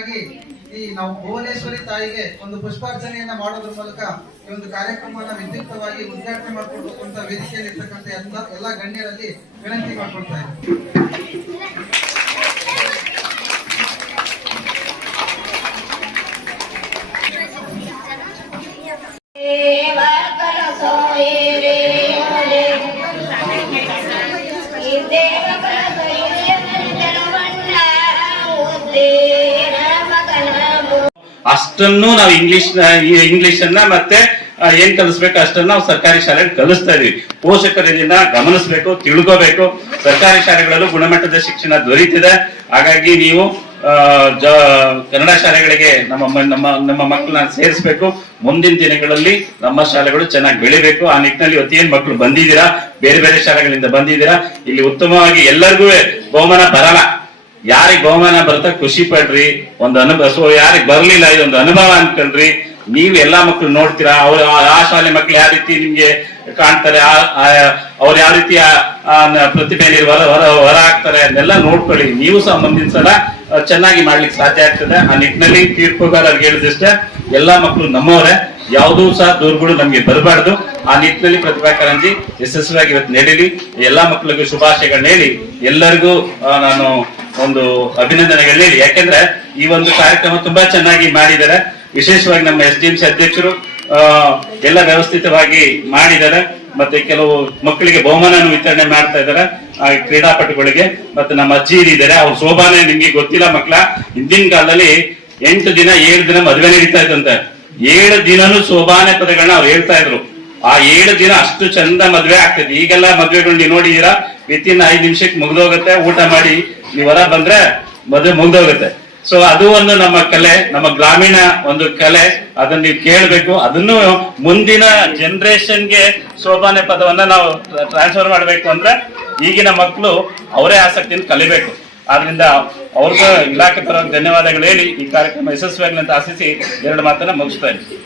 ಹಾಗಾಗಿ ಈ ನಾವು ಭುವನೇಶ್ವರಿ ತಾಯಿಗೆ ಒಂದು ಪುಷ್ಪಾರ್ಚನೆಯನ್ನ ಮಾಡೋದ್ರ ಮೂಲಕ ಈ ಒಂದು ಕಾರ್ಯಕ್ರಮವನ್ನು ವಿದ್ಯುಕ್ತವಾಗಿ ಉದ್ಘಾಟನೆ ಮಾಡಿಕೊಡ್ಬೇಕು ಅಂತ ವೇದಿಕೆಯಲ್ಲಿ ಇರ್ತಕ್ಕಂಥ ಎಲ್ಲ ಗಣ್ಯರಲ್ಲಿ ವಿನಂತಿ ಮಾಡ್ಕೊಳ್ತಾ ಅಷ್ಟನ್ನು ನಾವು ಇಂಗ್ಲಿಷ್ ಅನ್ನ ಮತ್ತೆ ಏನ್ ಕಲಿಸ್ಬೇಕು ಅಷ್ಟನ್ನ ನಾವು ಸರ್ಕಾರಿ ಶಾಲೆಗೆ ಕಲಿಸ್ತಾ ಇದೀವಿ. ಪೋಷಕರು ಇದನ್ನ ಗಮನಿಸಬೇಕು, ತಿಳ್ಕೋಬೇಕು. ಸರ್ಕಾರಿ ಶಾಲೆಗಳಲ್ಲೂ ಗುಣಮಟ್ಟದ ಶಿಕ್ಷಣ ದೊರೀತಿದೆ. ಹಾಗಾಗಿ ನೀವು ಕನ್ನಡ ಶಾಲೆಗಳಿಗೆ ನಮ್ಮ ಮಕ್ಕಳನ್ನ ಸೇರಿಸಬೇಕು. ಮುಂದಿನ ದಿನಗಳಲ್ಲಿ ನಮ್ಮ ಶಾಲೆಗಳು ಚೆನ್ನಾಗಿ ಬೆಳಿಬೇಕು. ಆ ನಿಟ್ಟಿನಲ್ಲಿ ಇವತ್ತೇನ್ ಮಕ್ಕಳು ಬಂದಿದ್ದೀರಾ, ಬೇರೆ ಬೇರೆ ಶಾಲೆಗಳಿಂದ ಬಂದಿದ್ದೀರಾ, ಇಲ್ಲಿ ಉತ್ತಮವಾಗಿ ಎಲ್ಲರಿಗೂ ಬಹುಮಾನ ಬರಲ್ಲ. ಯಾರಿಗ್ ಬಹುಮಾನ ಬರುತ್ತಾ ಖುಷಿ ಪಡ್ರಿ, ಒಂದು ಅನುಭವ. ಸೊ ಯಾರಿಗ್ ಬರ್ಲಿಲ್ಲ ಇದೊಂದು ಅನುಭವ ಅನ್ಕೊಂಡ್ರಿ. ನೀವು ಎಲ್ಲಾ ಮಕ್ಳು ನೋಡ್ತೀರಾ, ಅವ್ರು ಆ ಶಾಲೆ ಮಕ್ಳು ಯಾವ ರೀತಿ ನಿಮ್ಗೆ ಕಾಣ್ತಾರೆ, ಅವ್ರು ಯಾವ ರೀತಿ ಪ್ರತಿಭೆಯಲ್ಲಿ ಹೊರ ಹಾಕ್ತಾರೆ ಅದನ್ನೆಲ್ಲ ನೋಡ್ಕೊಳ್ಳಿ. ನೀವು ಸಹ ಮುಂದಿನ ಸಲ ಚೆನ್ನಾಗಿ ಮಾಡ್ಲಿಕ್ಕೆ ಸಾಧ್ಯ ಆಗ್ತದೆ. ಆ ನಿಟ್ಟಿನಲ್ಲಿ ತೀರ್ಪುಗಾರರಿಗೆ ಹೇಳಿದಷ್ಟೇ, ಎಲ್ಲಾ ಮಕ್ಕಳು ನಮ್ಮವರೇ, ಯಾವುದೂ ಸಹ ದೂರುಗಳು ನಮ್ಗೆ ಬರಬಾರ್ದು. ಆ ನಿಟ್ಟಿನಲ್ಲಿ ಪ್ರತಿಭಾ ಕಾರಂಜಿ ಯಶಸ್ವಿಯಾಗಿ ಇವತ್ತು ನಡೀಲಿ. ಎಲ್ಲಾ ಮಕ್ಕಳಿಗೂ ಶುಭಾಶಯಗಳನ್ನ ಹೇಳಿ ಎಲ್ಲರಿಗೂ ನಾನು ಒಂದು ಅಭಿನಂದನೆಗಳು ಹೇಳಿ. ಯಾಕೆಂದ್ರೆ ಈ ಒಂದು ಕಾರ್ಯಕ್ರಮ ತುಂಬಾ ಚೆನ್ನಾಗಿ ಮಾಡಿದ್ದಾರೆ. ವಿಶೇಷವಾಗಿ ನಮ್ಮ SDMC ಅಧ್ಯಕ್ಷರು ಎಲ್ಲ ವ್ಯವಸ್ಥಿತವಾಗಿ ಮಾಡಿದ್ದಾರೆ. ಮತ್ತೆ ಕೆಲವು ಮಕ್ಕಳಿಗೆ ಬಹುಮಾನ ವಿತರಣೆ ಮಾಡ್ತಾ ಇದ್ದಾರೆ, ಕ್ರೀಡಾಪಟುಗಳಿಗೆ. ಮತ್ತೆ ನಮ್ಮ ಅಜ್ಜಿ ಇದ್ದಾರೆ, ಅವ್ರ ಶೋಭಾನೆ ನಿಮ್ಗೆ ಗೊತ್ತಿಲ್ಲ ಮಕ್ಕಳ. ಹಿಂದಿನ ಕಾಲದಲ್ಲಿ 8 ದಿನ 7 ದಿನ ಮದುವೆ ನಡೀತಾ ಇತ್ತಂತೆ. 7 ದಿನನೂ ಶೋಭಾನೆ ಪದಗಳನ್ನ ಅವ್ರು ಹೇಳ್ತಾ ಇದ್ರು. ಆ 7 ದಿನ ಅಷ್ಟು ಚಂದ ಮದ್ವೆ ಆಗ್ತದೆ. ಈಗೆಲ್ಲ ಮದ್ವೆಗಳು ನೀವು ನೋಡಿದೀರಾ, ವಿತಿನ್ 5 ನಿಮಿಷಕ್ಕೆ ಮುಗ್ದೋಗುತ್ತೆ. ಊಟ ಮಾಡಿ ನೀವು ಹೊರ ಬಂದ್ರೆ ಮದುವೆ ಮುಗ್ದೋಗುತ್ತೆ. ಸೊ ಅದು ಒಂದು ನಮ್ಮ ಕಲೆ, ನಮ್ಮ ಗ್ರಾಮೀಣ ಒಂದು ಕಲೆ. ಅದನ್ನ ನೀವು ಕೇಳಬೇಕು. ಅದನ್ನು ಮುಂದಿನ ಜನರೇಷನ್ಗೆ ಶೋಭಾನೆ ಪದವನ್ನ ನಾವು ಟ್ರಾನ್ಸ್ಫರ್ ಮಾಡ್ಬೇಕು ಅಂದ್ರೆ ಈಗಿನ ಮಕ್ಕಳು ಅವರೇ ಆಸಕ್ತಿಯನ್ನು ಕಲಿಬೇಕು. ಆದ್ರಿಂದ ಅವ್ರಿಗೂ ಇಲಾಖೆ ಪರವಾಗಿ ಧನ್ಯವಾದಗಳು ಹೇಳಿ ಈ ಕಾರ್ಯಕ್ರಮ ಯಶಸ್ವಿಯಾಗಲಿ ಅಂತ ಆಶಿಸಿ 2 ಮಾತನ್ನ ಮುಗಿಸ್ತಾ ಇದ್ದೀನಿ.